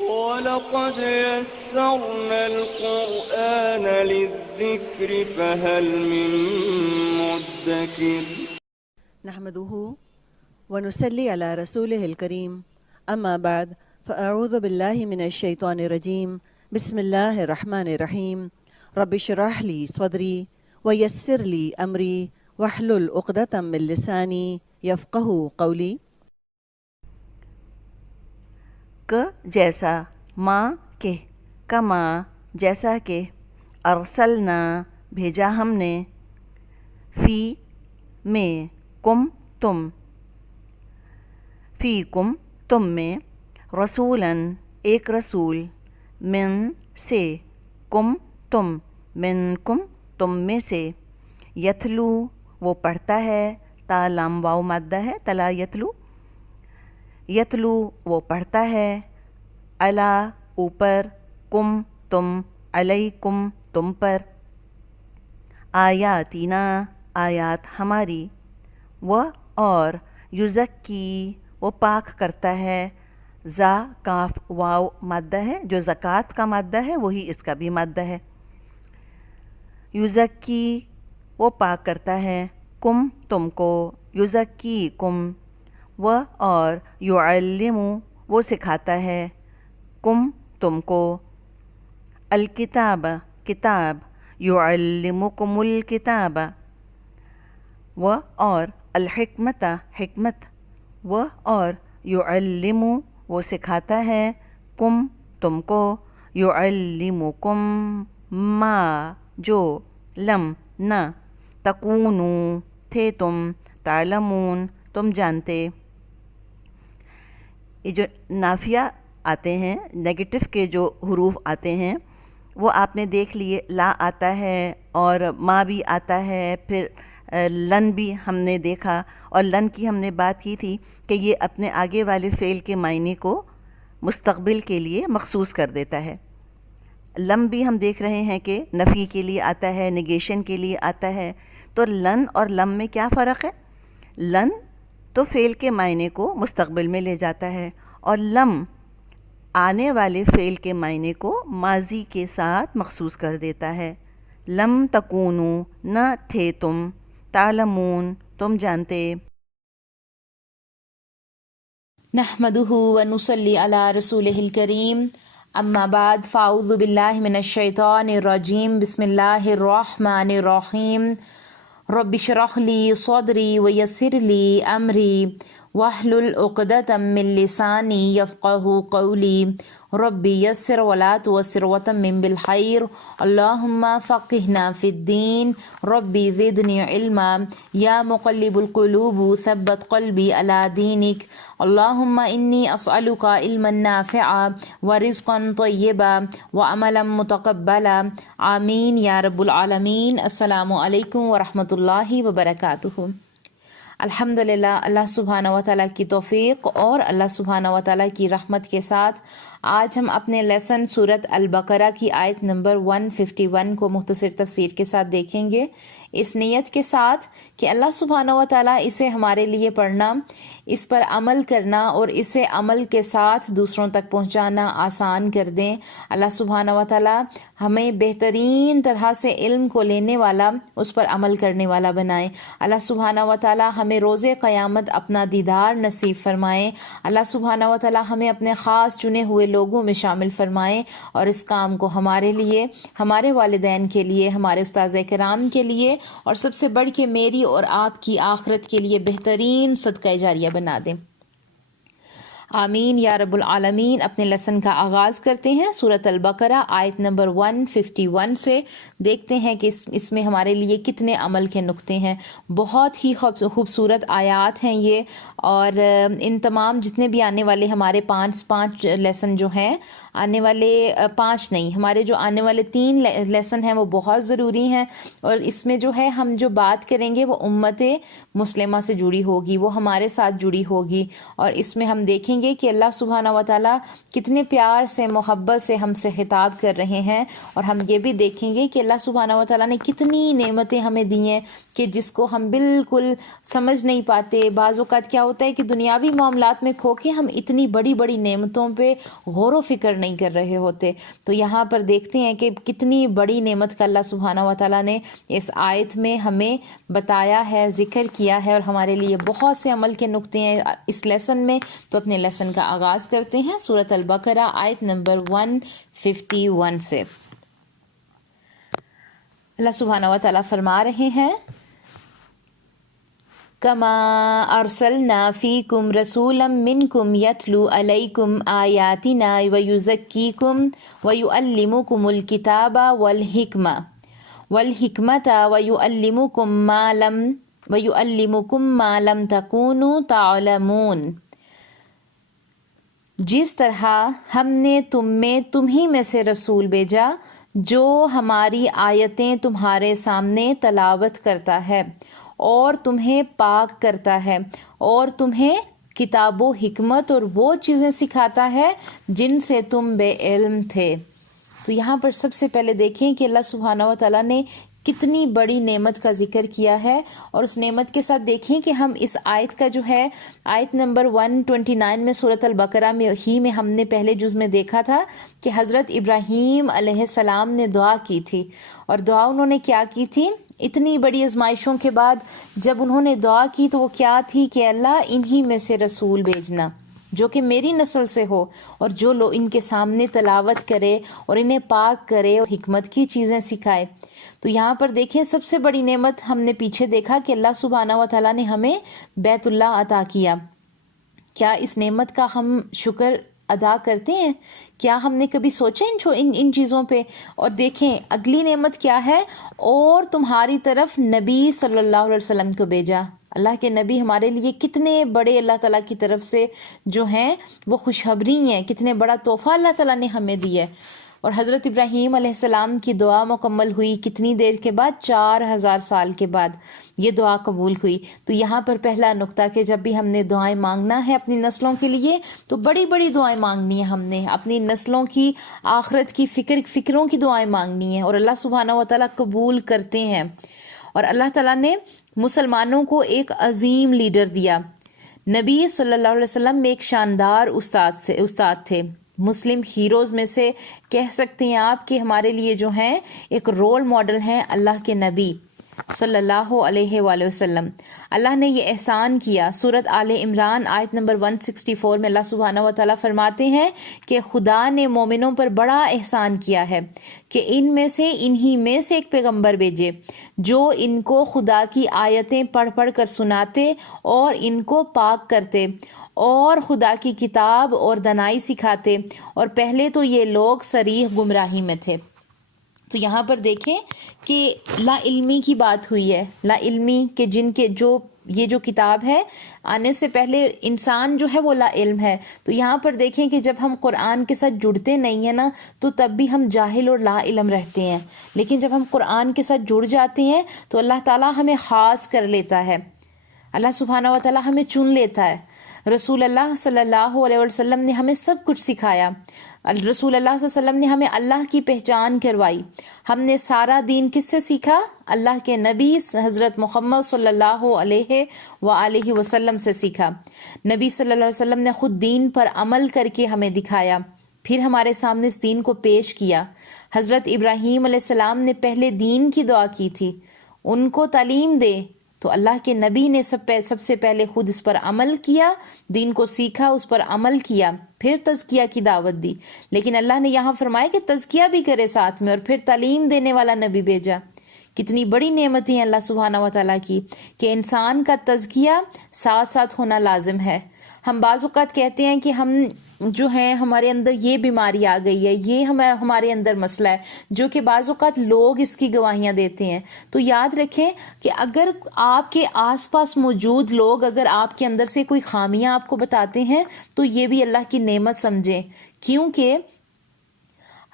وَلَقَدْ يَسَّرْنَا الْقُرْآنَ لِلذِّكْرِ فَهَلْ مِن مُّدَّكِرٍ نحمده ونصلي على رسوله الكريم أما بعد فأعوذ بالله من الشيطان الرجيم بسم الله الرحمن الرحيم رب اشرح لي صدري ويسر لي أمري واحلل عقدة من لساني يفقهوا قولي. ک جیسا، ما کہ، کما جیسا کہ، ارسلنا بھیجا ہم نے، فی میں، کم تم، فی کم تم میں، رسولاً ایک رسول، من سے، کم تم، من کم تم میں سے، یتلو وہ پڑھتا ہے، تا لام واو مادہ ہے، تلا یتلو، یتلو وہ پڑھتا ہے، علی اوپر، کم تم، علیکم تم پر، آیاتینا آیات ہماری، و اور، یزکی وہ پاک کرتا ہے، زا کاف واو مادہ ہے، جو زکوٰۃ کا مادہ ہے وہی اس کا بھی مادہ ہے، یزکی وہ پاک کرتا ہے، کم تم کو، یزکی کم، و اور، یعلم وہ سکھاتا ہے، کم تم کو، الکتاب کتاب، یعلمکم الکتاب، و اور، الحکمت حکمت، و اور، یعلم وہ سکھاتا ہے، کم تم کو، یعلمکم ما جو، لم نہ، تکونو تھے تم، تعلمون تم جانتے. یہ جو نافیہ آتے ہیں، نیگیٹو کے جو حروف آتے ہیں وہ آپ نے دیکھ لیے، لا آتا ہے اور ما بھی آتا ہے، پھر لن بھی ہم نے دیکھا، اور لن کی ہم نے بات کی تھی کہ یہ اپنے آگے والے فعل کے معنی کو مستقبل کے لیے مخصوص کر دیتا ہے. لم بھی ہم دیکھ رہے ہیں کہ نفی کے لیے آتا ہے، نگیشن کے لیے آتا ہے. تو لن اور لم میں کیا فرق ہے؟ لن تو فعل کے معنی کو مستقبل میں لے جاتا ہے، اور لم آنے والے فعل کے معنی کو ماضی کے ساتھ مخصوص کر دیتا ہے. لم تکونو نہ تھے تم، تعلمون تم جانتے. نحمده ونصلي على رسوله الكريم اما بعد فاعوذ بالله من الشيطان الرجيم بسم الله الرحمن الرحيم رب اشرح لي صدري ويسر لي امري واحلل عقدة من لساني يفقهوا قولي رب يسر ولا تعسر وتمم بالخير اللهم فقهنا في الدين رب زدني علما يا مقلب القلوب ثبت قلبي على دينك اللهم إني أسألك علما نافعا ورزقا طيبا وعملا متقبلا آمین یا رب العالمین. السلام علیکم ورحمۃ اللہ وبرکاتہ. الحمدللہ، اللہ سبحانہ و تعالیٰ کی توفیق اور اللہ سبحانہ و تعالیٰ کی رحمت کے ساتھ آج ہم اپنے لیسن سورت البقرہ کی آیت نمبر 151 کو مختصر تفسیر کے ساتھ دیکھیں گے، اس نیت کے ساتھ کہ اللہ سبحانہ و تعالیٰ اسے ہمارے لیے پڑھنا، اس پر عمل کرنا اور اسے عمل کے ساتھ دوسروں تک پہنچانا آسان کر دیں. اللہ سبحانہ و تعالیٰ ہمیں بہترین طرح سے علم کو لینے والا، اس پر عمل کرنے والا بنائے. اللہ سبحانہ و تعالیٰ ہمیں روز قیامت اپنا دیدار نصیب فرمائے. اللہ سبحانہ و تعالیٰ ہمیں اپنے خاص چنے ہوئے لوگوں میں شامل فرمائے اور اس کام کو ہمارے لیے، ہمارے والدین کے لیے، ہمارے استاذ کرام کے لیے اور سب سے بڑھ کے میری اور آپ کی آخرت کے لیے بہترین صدقہ جاریہ بنا دیں. آمین یا رب العالمین. اپنے لیسن کا آغاز کرتے ہیں سورۃ البقرہ آیت نمبر 151 سے. دیکھتے ہیں کہ اس میں ہمارے لیے کتنے عمل کے نقطے ہیں. بہت ہی خوبصورت آیات ہیں یہ، اور ان تمام جتنے بھی آنے والے ہمارے پانچ لیسن جو ہیں، آنے والے 5 نہیں، ہمارے جو آنے والے 3 لیسن ہیں وہ بہت ضروری ہیں. اور اس میں جو ہے ہم جو بات کریں گے وہ امت مسلمہ سے جڑی ہوگی، وہ ہمارے ساتھ جڑی ہوگی، اور اس میں ہم دیکھیں دیکھیں گے کہ اللہ سبحانہ و تعالیٰ کتنے پیار سے محبت سے ہم سے خطاب کر رہے ہیں، اور ہم یہ بھی دیکھیں گے کہ اللہ سبحانہ و تعالیٰ نے کتنی نعمتیں ہمیں دی ہیں کہ جس کو ہم بالکل سمجھ نہیں پاتے۔ بعض اوقات کیا ہوتا ہے کہ دنیاوی معاملات میں کھو کے ہم اتنی بڑی بڑی نعمتوں پہ غور و فکر نہیں کر رہے ہوتے۔ تو یہاں پر دیکھتے ہیں کہ کتنی بڑی نعمت کا اللہ سبحانہ و تعالیٰ نے اس آیت میں ہمیں بتایا ہے، ذکر کیا ہے، اور ہمارے لیے بہت سے عمل کے نقطے ہیں اس لیسن میں۔ تو اپنے لیسن کا آغاز کرتے ہیں سورۃ البقرہ آیت نمبر 151 سے۔ اللہ سبحانہ و تعالیٰ فرما رہے ہیں کما ارسلنا فیکم رسولا منکم یتلو علیکم آیاتنا ویزکیکم ویعلمکم الکتاب والحکمت ویعلمکم ما لم تکونوا تعلمون۔ جس طرح ہم نے تمہیں میں سے رسول بھیجا جو ہماری آیتیں تمہارے سامنے تلاوت کرتا ہے اور تمہیں پاک کرتا ہے اور تمہیں کتاب و حکمت اور وہ چیزیں سکھاتا ہے جن سے تم بے علم تھے۔ تو یہاں پر سب سے پہلے دیکھیں کہ اللہ سبحانہ و تعالیٰ نے کتنی بڑی نعمت کا ذکر کیا ہے، اور اس نعمت کے ساتھ دیکھیں کہ ہم اس آیت کا جو ہے آیت نمبر 129 میں سورۃ البقرہ میں ہم نے پہلے جز میں دیکھا تھا کہ حضرت ابراہیم علیہ السلام نے دعا کی تھی، اور دعا انہوں نے کیا کی تھی؟ اتنی بڑی آزمائشوں کے بعد جب انہوں نے دعا کی تو وہ کیا تھی کہ اللہ انہی میں سے رسول بھیجنا جو کہ میری نسل سے ہو، اور جو لوگ ان کے سامنے تلاوت کرے اور انہیں پاک کرے اور حکمت کی چیزیں سکھائے۔ تو یہاں پر دیکھیں سب سے بڑی نعمت ہم نے پیچھے دیکھا کہ اللہ سبحانہ و تعالیٰ نے ہمیں بیت اللہ عطا کیا۔ کیا اس نعمت کا ہم شکر ادا کرتے ہیں؟ کیا ہم نے کبھی سوچا ان چیزوں پہ؟ اور دیکھیں اگلی نعمت کیا ہے، اور تمہاری طرف نبی صلی اللہ علیہ وسلم کو بھیجا۔ اللہ کے نبی ہمارے لیے کتنے بڑے اللہ تعالیٰ کی طرف سے جو ہیں وہ خوشخبری ہیں، کتنے بڑا تحفہ اللہ تعالیٰ نے ہمیں دیا ہے۔ اور حضرت ابراہیم علیہ السلام کی دعا مکمل ہوئی کتنی دیر کے بعد؟ 4000 سال کے بعد یہ دعا قبول ہوئی۔ تو یہاں پر پہلا نقطہ کہ جب بھی ہم نے دعائیں مانگنا ہے اپنی نسلوں کے لیے تو بڑی بڑی دعائیں مانگنی ہے، ہم نے اپنی نسلوں کی آخرت کی فکروں کی دعائیں مانگنی ہیں، اور اللہ سبحانہ و تعالیٰ قبول کرتے ہیں۔ اور اللہ تعالیٰ نے مسلمانوں کو ایک عظیم لیڈر دیا۔ نبی صلی اللہ علیہ وسلم ایک شاندار استاد تھے، مسلم ہیروز میں سے کہہ سکتے ہیں آپ کہ ہمارے لیے جو ہیں ایک رول ماڈل ہیں اللہ کے نبی صلی اللہ علیہ وآلہ وسلم۔ اللہ نے یہ احسان کیا۔ سورۃ آل عمران آیت نمبر 164 میں اللہ سبحانہ و تعالیٰ فرماتے ہیں کہ خدا نے مومنوں پر بڑا احسان کیا ہے کہ انہی میں سے ایک پیغمبر بھیجے جو ان کو خدا کی آیتیں پڑھ کر سناتے اور ان کو پاک کرتے اور خدا کی کتاب اور دانائی سکھاتے، اور پہلے تو یہ لوگ صریح گمراہی میں تھے۔ تو یہاں پر دیکھیں کہ لا علمی کی بات ہوئی ہے، لا علمی کہ جن کے یہ جو کتاب ہے آنے سے پہلے انسان جو ہے وہ لا علم ہے۔ تو یہاں پر دیکھیں کہ جب ہم قرآن کے ساتھ جڑتے نہیں ہیں نا تو تب بھی ہم جاہل اور لا علم رہتے ہیں، لیکن جب ہم قرآن کے ساتھ جڑ جاتے ہیں تو اللہ تعالیٰ ہمیں خاص کر لیتا ہے، اللہ سبحانہ و تعالیٰ ہمیں چن لیتا ہے۔ رسول اللہ صلی اللہ علیہ وسلم نے ہمیں سب کچھ سکھایا، رسول اللہ صلی اللہ علیہ وسلم نے ہمیں اللہ کی پہچان کروائی۔ ہم نے سارا دین کس سے سیکھا؟ اللہ کے نبی حضرت محمد صلی اللہ علیہ وآلہ وسلم سے سیکھا۔ نبی صلی اللہ علیہ وسلم نے خود دین پر عمل کر کے ہمیں دکھایا، پھر ہمارے سامنے اس دین کو پیش کیا۔ حضرت ابراہیم علیہ السلام نے پہلے دین کی دعا کی تھی، ان کو تعلیم دے، تو اللہ کے نبی نے سب سے پہلے خود اس پر عمل کیا، دین کو سیکھا، اس پر عمل کیا، پھر تزکیہ کی دعوت دی۔ لیکن اللہ نے یہاں فرمایا کہ تزکیہ بھی کرے ساتھ میں، اور پھر تعلیم دینے والا نبی بھیجا۔ کتنی بڑی نعمتیں ہیں اللہ سبحانہ و تعالیٰ کی کہ انسان کا تزکیہ ساتھ ساتھ ہونا لازم ہے۔ ہم بعض اوقات کہتے ہیں کہ ہم جو ہیں ہمارے اندر یہ بیماری آ گئی ہے، یہ ہمارے اندر مسئلہ ہے، جو کہ بعض اوقات لوگ اس کی گواہیاں دیتے ہیں۔ تو یاد رکھیں کہ اگر آپ کے آس پاس موجود لوگ اگر آپ کے اندر سے کوئی خامیاں آپ کو بتاتے ہیں تو یہ بھی اللہ کی نعمت سمجھیں، کیونکہ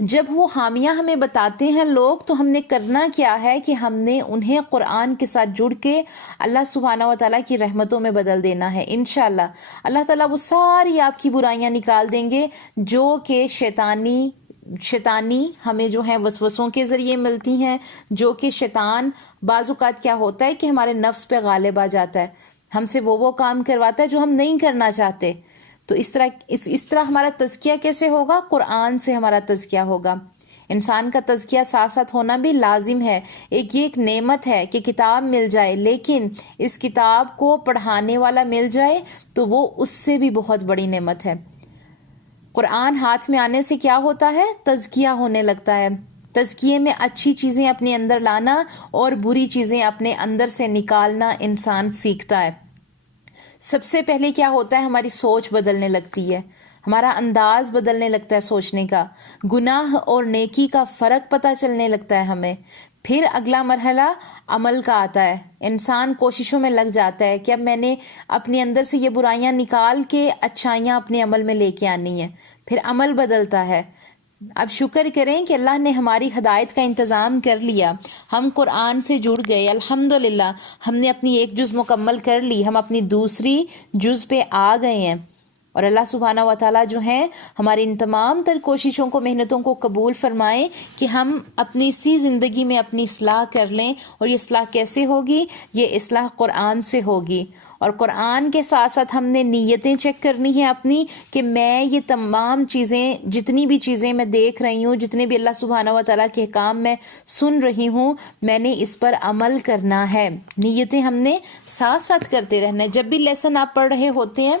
جب وہ خامیاں ہمیں بتاتے ہیں لوگ، تو ہم نے کرنا کیا ہے کہ ہم نے انہیں قرآن کے ساتھ جڑ کے اللہ سبحانہ و تعالیٰ کی رحمتوں میں بدل دینا ہے. انشاءاللہ اللہ تعالیٰ وہ ساری آپ کی برائیاں نکال دیں گے جو کہ شیطانی ہمیں جو ہیں وسوسوں کے ذریعے ملتی ہیں، جو کہ شیطان بعض اوقات کیا ہوتا ہے کہ ہمارے نفس پہ غالب آ جاتا ہے، ہم سے وہ کام کرواتا ہے جو ہم نہیں کرنا چاہتے. تو اس طرح ہمارا تزکیہ کیسے ہوگا؟ قرآن سے ہمارا تزکیہ ہوگا. انسان کا تزکیہ ساتھ ساتھ ہونا بھی لازم ہے. ایک نعمت ہے کہ کتاب مل جائے، لیکن اس کتاب کو پڑھانے والا مل جائے تو وہ اس سے بھی بہت بڑی نعمت ہے. قرآن ہاتھ میں آنے سے کیا ہوتا ہے؟ تزکیہ ہونے لگتا ہے. تزکیے میں اچھی چیزیں اپنے اندر لانا اور بری چیزیں اپنے اندر سے نکالنا انسان سیکھتا ہے. سب سے پہلے کیا ہوتا ہے؟ ہماری سوچ بدلنے لگتی ہے، ہمارا انداز بدلنے لگتا ہے سوچنے کا، گناہ اور نیکی کا فرق پتہ چلنے لگتا ہے ہمیں. پھر اگلا مرحلہ عمل کا آتا ہے. انسان کوششوں میں لگ جاتا ہے کہ اب میں نے اپنے اندر سے یہ برائیاں نکال کے اچھائیاں اپنے عمل میں لے کے آنی ہیں. پھر عمل بدلتا ہے. اب شکر کریں کہ اللہ نے ہماری ہدایت کا انتظام کر لیا، ہم قرآن سے جڑ گئے، الحمدللہ ہم نے اپنی ایک جز مکمل کر لی، ہم اپنی دوسری جز پہ آ گئے ہیں. اور اللہ سبحانہ و تعالیٰ جو ہیں ہماری ان تمام تر کوششوں کو، محنتوں کو قبول فرمائیں کہ ہم اپنی اسی زندگی میں اپنی اصلاح کر لیں. اور یہ اصلاح کیسے ہوگی؟ یہ اصلاح قرآن سے ہوگی. اور قرآن کے ساتھ ساتھ ہم نے نیتیں چیک کرنی ہیں اپنی کہ میں یہ تمام چیزیں، جتنی بھی چیزیں میں دیکھ رہی ہوں، جتنے بھی اللہ سبحانہ و تعالیٰ کے احکام میں سن رہی ہوں، میں نے اس پر عمل کرنا ہے. نیتیں ہم نے ساتھ ساتھ کرتے رہنا ہے. جب بھی لیسن آپ پڑھ رہے ہوتے ہیں،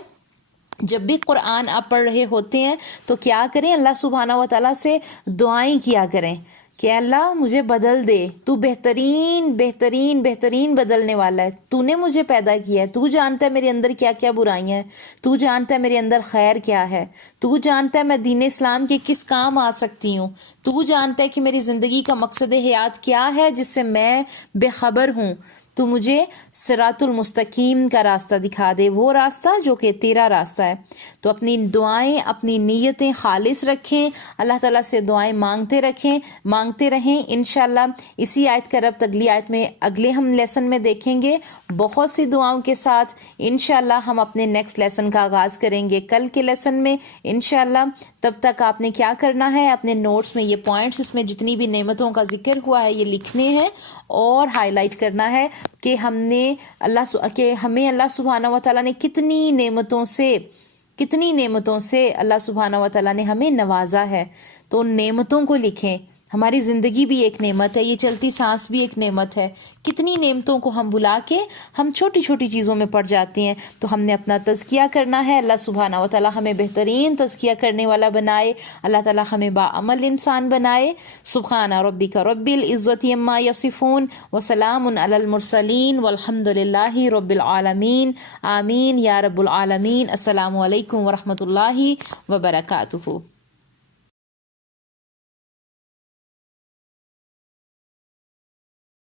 جب بھی قرآن آپ پڑھ رہے ہوتے ہیں، تو کیا کریں؟ اللہ سبحانہ و تعالیٰ سے دعائیں کیا کریں کہ اللہ مجھے بدل دے، تو بہترین بہترین بہترین بدلنے والا ہے، تو نے مجھے پیدا کیا ہے، تو جانتا ہے میرے اندر کیا کیا برائیاں ہیں، تو جانتا ہے میرے اندر خیر کیا ہے، تو جانتا ہے میں دین اسلام کے کس کام آ سکتی ہوں، تو جانتا ہے کہ میری زندگی کا مقصد حیات کیا ہے جس سے میں بے خبر ہوں. تو مجھے صراط المستقیم کا راستہ دکھا دے، وہ راستہ جو کہ تیرا راستہ ہے. تو اپنی دعائیں، اپنی نیتیں خالص رکھیں، اللہ تعالیٰ سے دعائیں مانگتے رہیں. انشاءاللہ اسی آیت کا ربط اگلی آیت میں اگلے ہم لیسن میں دیکھیں گے. بہت سی دعاؤں کے ساتھ انشاءاللہ ہم اپنے نیکسٹ لیسن کا آغاز کریں گے کل کے لیسن میں انشاءاللہ. تب تک آپ نے کیا کرنا ہے؟ اپنے نوٹس میں یہ پوائنٹس، اس میں جتنی بھی نعمتوں کا ذکر ہوا ہے یہ لکھنے ہیں اور ہائی لائٹ کرنا ہے کہ ہمیں اللہ سبحانہ و تعالیٰ نے کتنی نعمتوں سے اللہ سبحانہ و تعالیٰ نے ہمیں نوازا ہے. تو ان نعمتوں کو لکھیں. ہماری زندگی بھی ایک نعمت ہے، یہ چلتی سانس بھی ایک نعمت ہے. کتنی نعمتوں کو ہم بلا کے ہم چھوٹی چھوٹی چیزوں میں پڑ جاتے ہیں. تو ہم نے اپنا تزکیہ کرنا ہے. اللہ سبحانہ و تعالیٰ ہمیں بہترین تزکیہ کرنے والا بنائے. اللہ تعالیٰ ہمیں باعمل انسان بنائے. سبحان ربک رب العزت عما یصفون وسلام علی المرسلین والحمد للہ رب العالمین. آمین یا رب العالمین. السلام علیکم ورحمۃ اللہ وبرکاتہ.